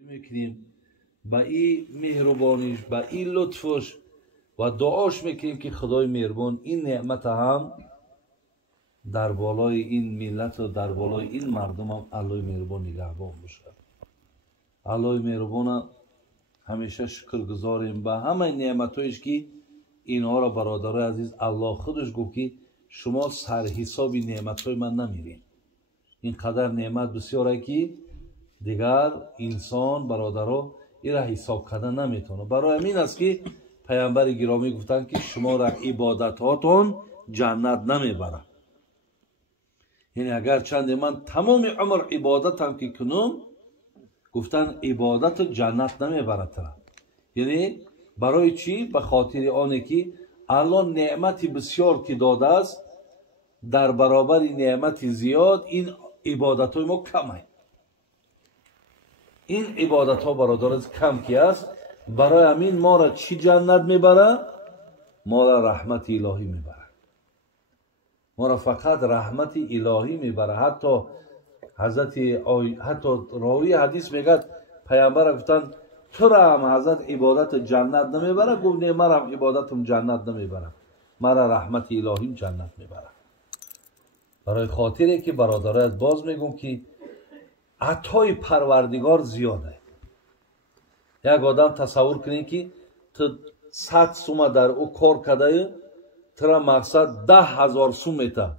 میکنیم با این مهربانیش، با این لطفش و دعاش میکنیم که خدای مهربان این نعمت هم در بالای این ملت و در بالای این مردم هم الله مهربان نگهبان باشه. الله مهربان همیشه شکرگزاریم به همه نعمتایش که اینها را برادرای عزیز الله خودش گفت که شما سر حساب نعمتهای من نمیرین. اینقدر نعمت بسیاره که دیگر انسان برادرها این را حساب کردن نمیتونه. برای همین است که پیامبر گرامی گفتن که شما را عبادتاتون جنت نمیبره. یعنی اگر چند من تمام عمر عبادت هم که کنم، گفتن عبادت جنت نمیبره ترا. یعنی برای چی؟ به خاطر آنه که الله نعمت بسیار که داده است، در برابر نعمت زیاد این عبادت های ما کمه. این عبادت ها برادر کم که است، برای همین ما را چی جنت میبره؟ ما را رحمت الهی میبره. ما را فقط رحمت الهی میبره. حتی حتی راوی حدیث میگه پیامبر گفتن تو را هم حضرت عبادت جنت نمیبره؟ گفت نه، من هم عبادتم جنت نمیبره، مرا رحمت الهیم جنت میبره. برای خاطره که برادرایت باز میگم که عطای پروردگار زیاده. یک آدم تصور کنی که تو 100 سوم در او کار کرده، ترا مقصد 10,000 سوم میته.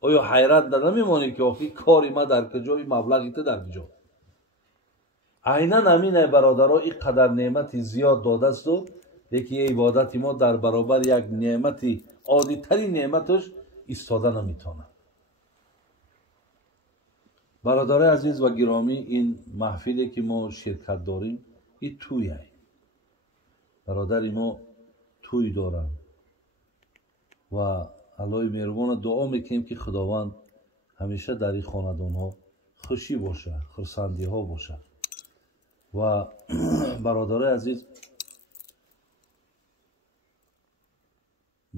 آیا حیرت نمیمانی که آخی کاری ما در کجای مبلغی تو در کجا؟ عیناً همینه برادرها، این قدر نعمت زیاد داده است و یکی عبادت ما در برابر یک نعمت عادی ترین نعمتش ایستاده نمیتونه. برادرای عزیز و گرامی، این محفلی که ما شرکت داریم این تویه. برادر ما توی دارن و الله مهربان دعا میکنیم که خداوند همیشه در این خاندان ها خوشی باشه، خرسندی ها باشه. و برادرای عزیز،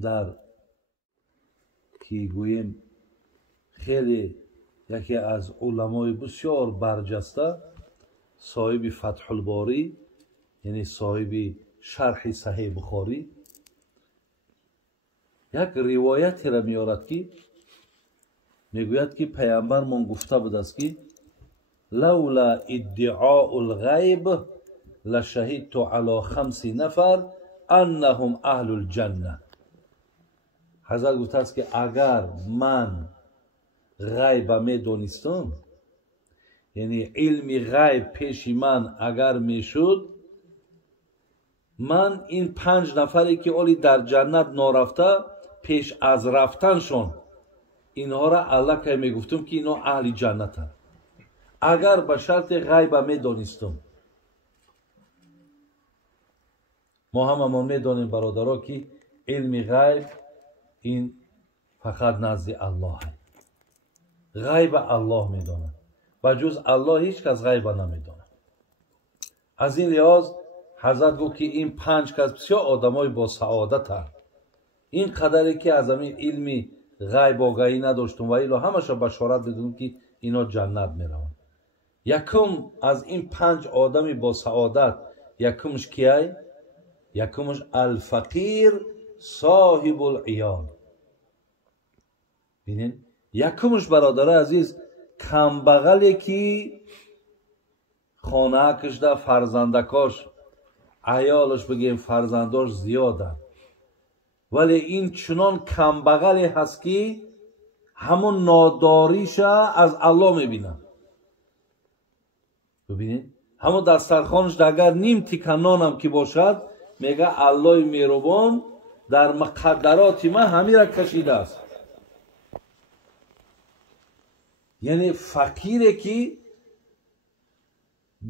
در که گوییم خیلی یکی از علمای بسیار برجسته، صاحب فتح الباری، یعنی صاحب شرح صحیح بخاری، یک روایتی را میارد که میگوید که پیامبر من گفته بود است که لولا ادعاء الغیب لشهدت علی 5 نفر انهم اهل الجنه. حضرت گفته است که اگر من غیب میدونستم، یعنی علم غیب پیش من اگر میشد، من این 5 نفری که اولی در جنت نارفته، پیش از رفتنشون اینها را علکه میگفتم که اینا اهل جنت هست. اگر به شرط غیب میدونستم. ما هم میدونیم برادرها که علم غیب این فقط نزد الله هست. غیب الله میدونه، و جز الله هیچ کس غیب نمیدونه. از این لحاظ حضرت گفت که این 5 کس بسیار آدمای با سعادت هست. این قدری که از همین علم غیب آگاهی نداشتم و ایلا همش بشارت بدون که اینا جنت میروند. یکم از این 5 آدمی با سعادت، یکمش کیه؟ یکمش الفقیر صاحب العیال. ببینید، یکمش برادر عزیز کمبغلی که خانه کشده، فرزندکاش، عیالش بگیم فرزنداش زیاده، ولی این چنان کمبغلی هست که همون ناداریش از الله میبینه. ببینید، همون دسترخوانش اگر نیم تیکنان هم که باشد، میگه الله مهربان در مقدرات من همین را کشیده است. یعنی فقیره که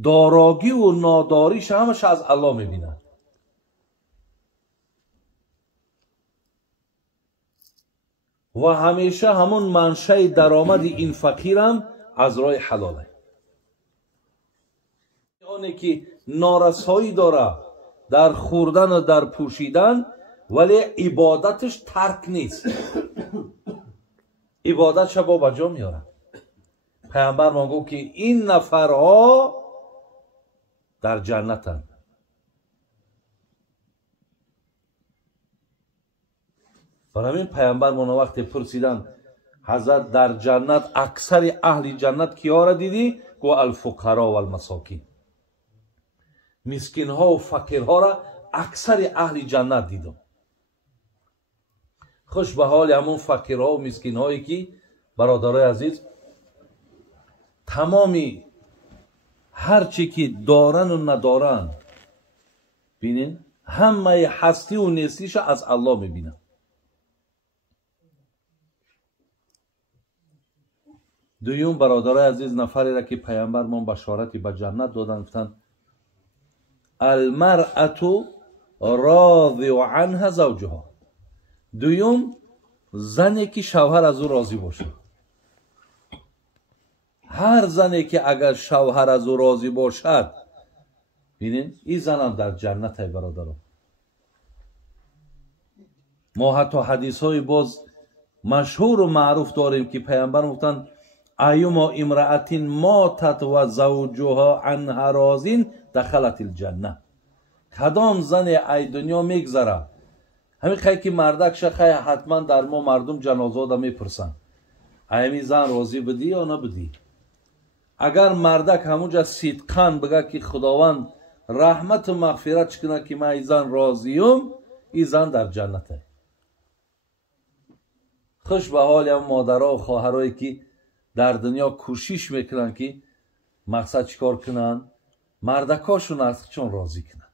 داراگی و ناداریش همش از الله میبینه. و همیشه همون منشأ درآمد این فقیرم از راه حلاله. اونی که نارسایی داره در خوردن و در پوشیدن، ولی عبادتش ترک نیست. عبادت شبا بجا میارن. پیامبر ما گفت که این نفرها در جنتن. برای این پیامبر ما وقتی پرسیدن حضرت در جنت اکثر اهل جنت کیا را دیدی؟ گو الفقراء و المساکین، مسکین ها و فقیر ها را اکثر اهل جنت دیدم. خوش به حال همون فقیر ها و مسکین هایی که برادرای عزیز تمامی هر چی که دارن و ندارن، بینین همه هستی و نیستیش از الله میبینن. دویم برادرای عزیز نفری را که پیامبر ما بشارتی به جنت دادن، گفتن المرأة راضی عنها زوجها. دویم زنی که شوهر از او راضی باشه. هر زنی که اگر شوهر از او راضی باشد، ببینید این زن هم در جنت های برادران. ما حتی حدیث های باز مشهور و معروف داریم که پیامبر گفتن ایما امرأة ماتت و زوجها عنها راضین دخلت الجنه. کدام زن ای دنیا میگذره، همین خیلی که مردک شخه حتما در ما مردم جنازه دا میپرسن ایمی زن راضی بدی یا نبدی. اگر مردک همونجا صدقاً بگه که خداوند رحمت و مغفرت چکنه که من ای زن راضیم، ای زن در جنته. خوش به حال هم مادرها و خواهرایی که در دنیا کوشش میکنن که مقصد چیکار کنن؟ مردکاشون از چون راضی کنن.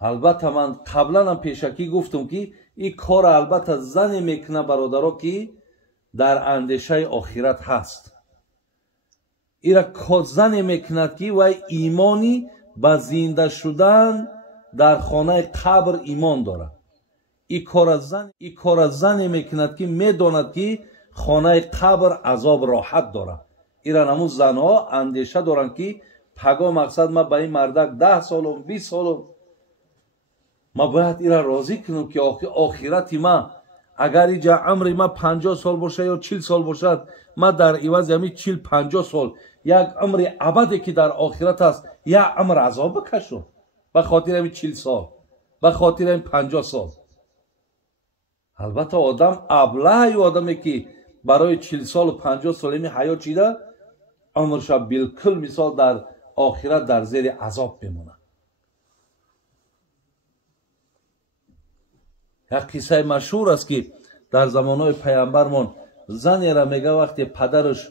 البته من قبلا هم پیشکی گفتم که این کار البته زنی میکنه برادرها که در اندیشه آخرت هست. ایرا زنی میکند که وای ایمانی به زنده شدن در خانه قبر ایمان داره. این کار زنی میکند که میداند که خانه قبر عذاب راحت داره. ایرا همون زنها اندیشه دارن که پگاه مقصد ما به این مردک 10 سالم 20 سالم ما باید ایرا راضی کنم که آخرتی ما اگر اینجا عمر ما 50 سال باشه یا 40 سال باشد، ما در عوض همی 40-50 سال یک عمر ابدی که در آخرت است یک عمر عذاب بکشم به خاطر همی 40 سال، به خاطر همی 50 سال. البته آدم ابله و آدمی که برای 40 سال و 50 سال همی حیات چیده عمرش بالکل مثال در آخرت در زیر عذاب بمونه. یک قصه مشهور است که در زمانهای پیامبرمان زنی را میگه وقتی پدرش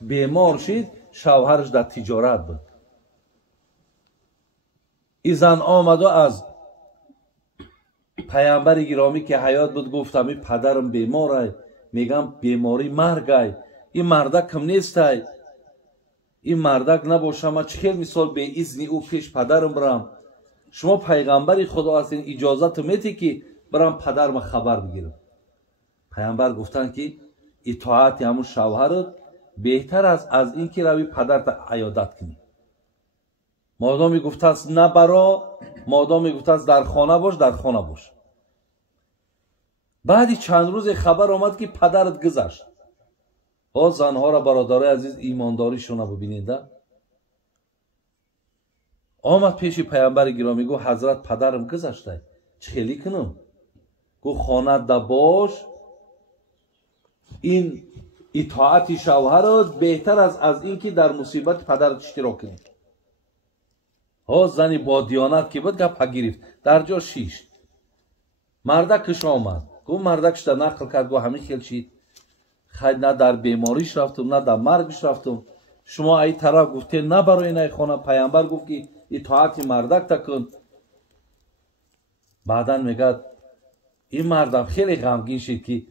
بیمار شد شوهرش در تجارت بود. این زن آمد و از پیامبر گرامی که حیات بود گفت می پدرم بیماره، میگم بیماری مرگ، این مردک کم نیست، این مردک نباشه ما چهل مثال به اذن او پیش پدرم برم. شما پیغمبر خدا هستین، اجازت میتی که برام پدرم خبر بگیرم. پیامبر گفتن که اطاعت همون شوهرت بهتر از این که روی پدرت عیادت کنی. مادامی گفته است نبرا، مادامی گفته است در خانه باش، در خانه باش. بعدی چند روز خبر آمد که پدرت گذشت. ها زنها را برادرای عزیز ایمانداریشون رو ببینید. آمد پیش پیامبر گرامی گفت حضرت پدرم گذشته، چلی کنم؟ گفت خانه دا باش، این اطاعت شوهرت بهتر از این که در مصیبت پدرت اشتراک کنی. ها زنی با دیانت که بود گپ گرفت در جا شیش. مردکش آمد گفت مردکش در نقل کرد گفت همین خیل شید خیلی نه در بیماریش رفتم نه در مرگش رفتم، شما ای طرف گفته نه برای این خانه، پیامبر گفت که اطاعت مردک تکن. بعدا میگه این مردم خیلی غمگین شد که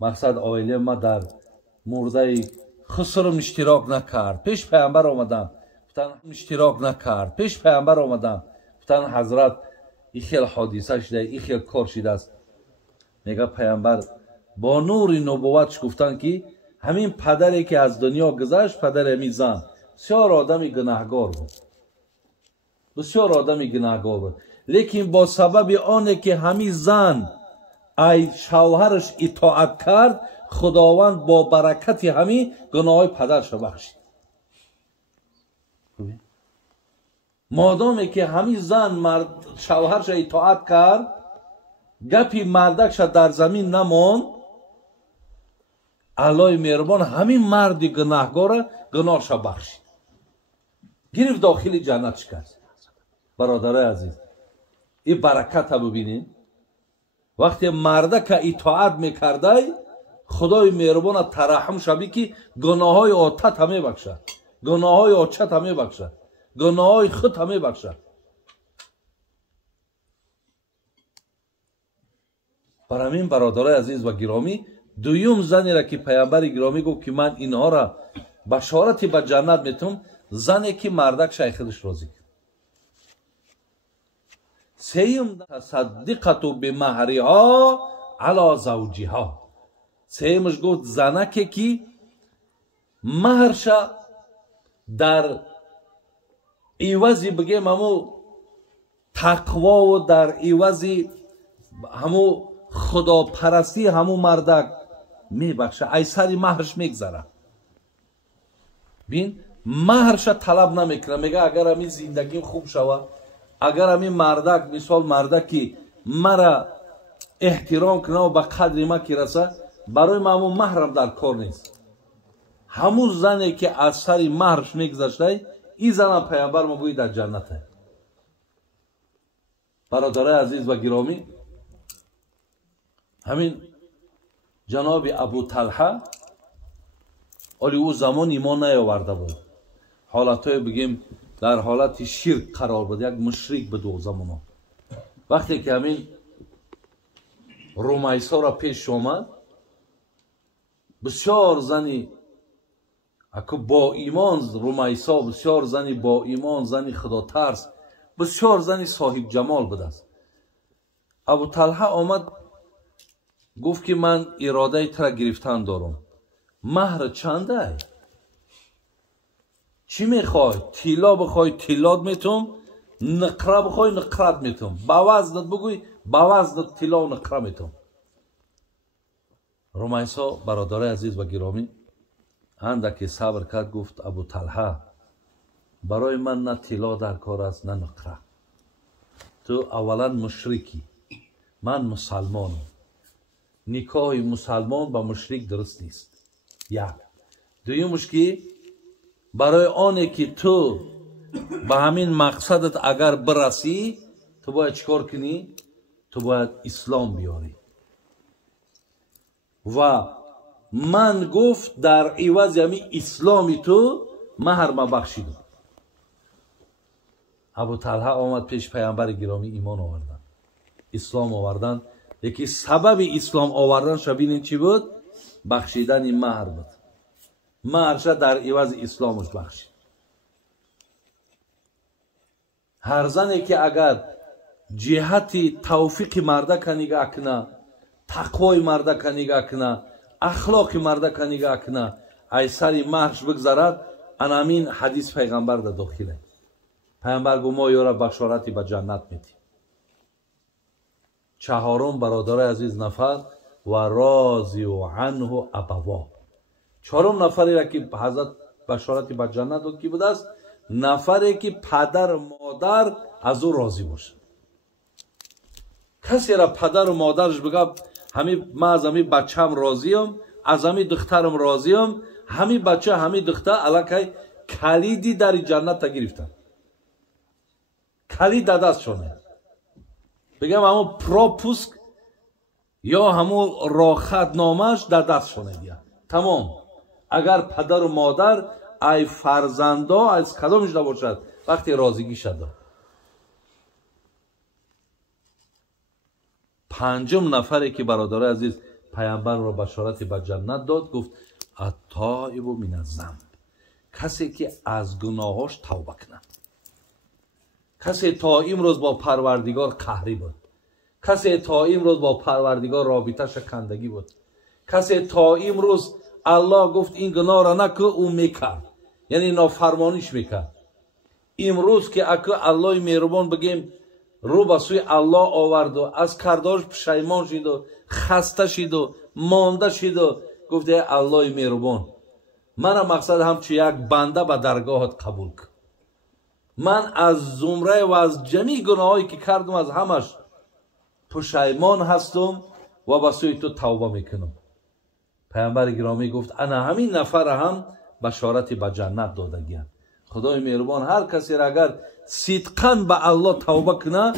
مقصد عائله ما در مرده خسرم اشتراک نکرد. پیش پیامبر آمدم گفتن اشتراک نکرد. پیش پیامبر آمدم گفتن حضرت این خیلی حادثه شده، این خیلی کار شده است. میگه پیامبر با نور نبوتش گفتن که همین پدری که از دنیا گذشت پدر همین زن بسیار آدمی گناهگار بود، بسیار آدمی گناهگار بود، لیکن با سبب آنه که همین زن ای شوهرش اطاعت کرد، خداوند با برکت همین گناه پدرش بخشید. مادامی که همین زن مرد شوهرش اطاعت کرد، گپی مردکش در زمین نماند، الله مهربان همین مرد گناهگار گناهش بخشید، گرفت داخل جنتش کرد. برادرای عزیز، این برکت ها ببینید. وقتی مردک اطاعت میکرده، خدای مهربان ترحم شبی که گناه های آتت همه بخشد، گناه های آچت همه بخشد، گناه های خود همه بخشد. برای همین برادرای عزیز و گرامی، دویم زنی را که پیامبر گرامی گفت که من اینها را بشارتی به جنت میتونم، زنی که مردک شیخش راضی کرد. سیم تصدقت بمهرها علی زوجها. سیمش گفت زنکی که مهرش در عوضی بگیم همو تقوا و در عوضی همو خدا پرستی همو مردک میبخشه، ای سری مهرش میگذره. بین مهرش طلب نمیکنه، میگه اگر همین زندگیم خوب شوه، اگر همین مردک مثال مردکی مرا احترام کنه و به قدر ما که رسه، برای ما همون مهرم در کار نیست. همون زنی که از سری مهرش میگذشته، این زن پیامبر ما گویی در جنته. برادرای عزیز و گرامی، همین جناب ابو طلحه ولی او زمان ایمان نیاورده بود، حالتهای بگیم در حالت شرک قرار بود، یک مشرک بود او زمان. وقتی که همین رومیسا را پیش آمد، بسیار زنی اکو با ایمان، رومیسا بسیار زنی با ایمان، زنی خدا ترس، بسیار زنی صاحب جمال بود است. ابو طلحه آمد گفت که من اراده تر گرفتن دارم، مهر چنده؟ چی میخوای؟ طلا بخوای طلات میتونم، نقره بخوای نقرت میتونم، با وزنت بگوی با وزنت طلا و نقره میتونم. رومیسا برادرای عزیز و گرامی اندکی صبر کرد، گفت ابو طلحه برای من نه طلا در کار است نه نقره. تو اولا مشرکی، من مسلمانم، نکاح مسلمان با مشرک درست نیست. یک. دویمش که برای آنه که تو به همین مقصدت اگر برسی، تو باید چیکار کنی؟ تو باید اسلام بیاری. و من گفت در عوض همین اسلامی تو مهر ما بخشیدم. ابو طلحه آمد پیش پیامبر گرامی، ایمان آوردن، اسلام آوردن. یکی سبب اسلام آوردن شبین چی بود؟ بخشیدن مهر بود. مهرش در عوض اسلامش بخشید. هر زنی که اگر جهتی توفیق مردک نگاه کنه، تقوای مردک نگاه کنه، اخلاق مردک نگاه کنه، ای سری مهرش بگذارد، انامین حدیث پیغمبر در داخله. پیغمبر گو ما یورا بشارتی به جنت میدیم. چهارم برادر عزیز نفر و راضی و عنه ابوا. چهارم نفری را که حضرت بشارتی به جنت داد کی بود است؟ نفری که پدر و مادر از او راضی باشه. کسی را پدر و مادرش بگه من از همین بچه‌م راضیم، از همین دخترم راضیم، همین بچه همین دختر الکی کلیدی در جنت گرفتن، کلید در دستشونه. بگم همون پروپوسک یا همون راخت نامش در دستشونه دیگه تمام. اگر پدر و مادر ای فرزندا از کدامش نباشد وقتی راضیگی شد. پنجم نفری که برادر عزیز پیامبر را بشارت به جنت داد، گفت التائب من الذنب، کسی که از گناهاش توبه کنه. کسی تا امروز با پروردگار قهری بود، کسی تا امروز با پروردگار رابطه شکندگی بود، کسی تا امروز الله گفت این گناه را نکن او میکرد، یعنی نافرمانیش میکرد. امروز که اگه الله مهربان بگیم رو به سوی الله آورد و از کردارش پشیمان شد و خسته شد و مانده شد و گفت ای الله مهربان، من مقصد همچون یک بنده به درگاهت قبول کن. من از زمره و از جمیع گناهایی که کردم از همش پشیمان هستم و به سوی تو توبه میکنم. پیامبر گرامی گفت انا همین نفر هم بشارت به جنت دادگیه. خدای مهربان هر کسی را اگر صدقاً به الله توبه کنه،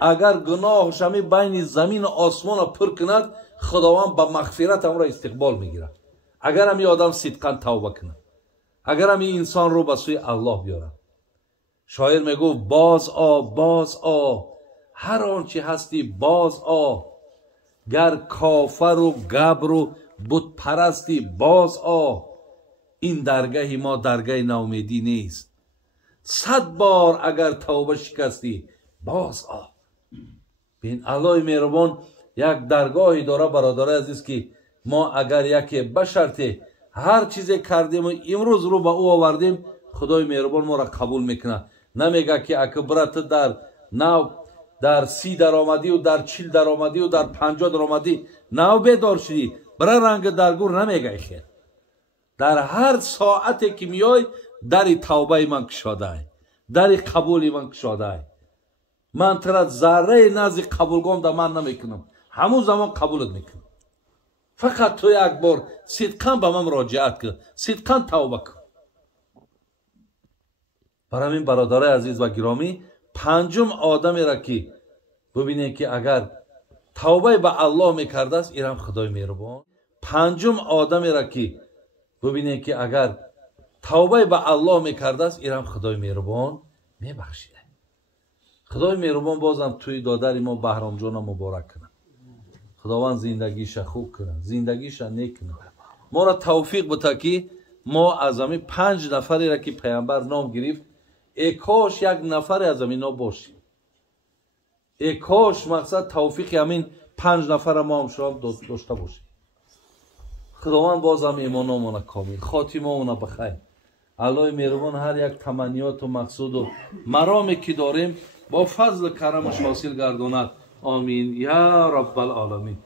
اگر گناهش همی بین زمین و آسمان پر کند، خداوند به مغفرت هم را استقبال میگیره. اگر همی آدم صدقاً توبه کنه، اگر همی انسان رو به سوی الله بیاره. شاعر میگو باز آ هر آنچه هستی باز آ، گر کافر و گبر و بت پرستی باز آ، این درگاه ما درگاه ناامیدی نیست. 100 بار اگر توبه شکستی باز آ. بین الله مهربان یک درگاهی داره برادر عزیز که ما اگر یکی به شرط هر چیزی کردیم و امروز رو به او آوردیم، خدای مهربان ما را قبول میکنه. نمیگه که اکبرت در 30 درآمدی و در 40 درآمدی و در 50 درآمدی نو بیدار شدی برای رنگ درگور، نمیگه خیر. در هر ساعتی که میای در توبه من کشاده، در قبول من کشاده. من ترا ذره نزد قبولگام در من نمیکنم، همون زمان قبولت میکنم. فقط تو یک بار صدقاً به من مراجعت کن، صدقاً توبه کن. برای این برادر عزیز و گرامی، پنجم آدمی را که ببینید که اگر توبه به الله میکرده است، ایران خدای مهربان. پنجم آدمی را که ببینید که اگر توبه به الله میکرده است، ایران خدای مهربان میبخشیده. خدای مهربان بازم توی دادر ما بهرام جان مبارک کنه. خداوند زندگیش خوب کنه، زندگیش نیک کنه. ما را توفیق بده که ما از همین 5 نفری را که پیامبر نام گرفت، ای کاش یک نفر از همینا باشیم. ای کاش مقصد توفیق همین 5 نفر ما هم شما داشته باشیم. خداوند باز هم ایمانمون کامل، خاتممون بخیر. الله مهربان هر یک تمنیات و مقصود و مرامی که داریم با فضل کرمش حاصل گرداند. آمین یا رب العالمین.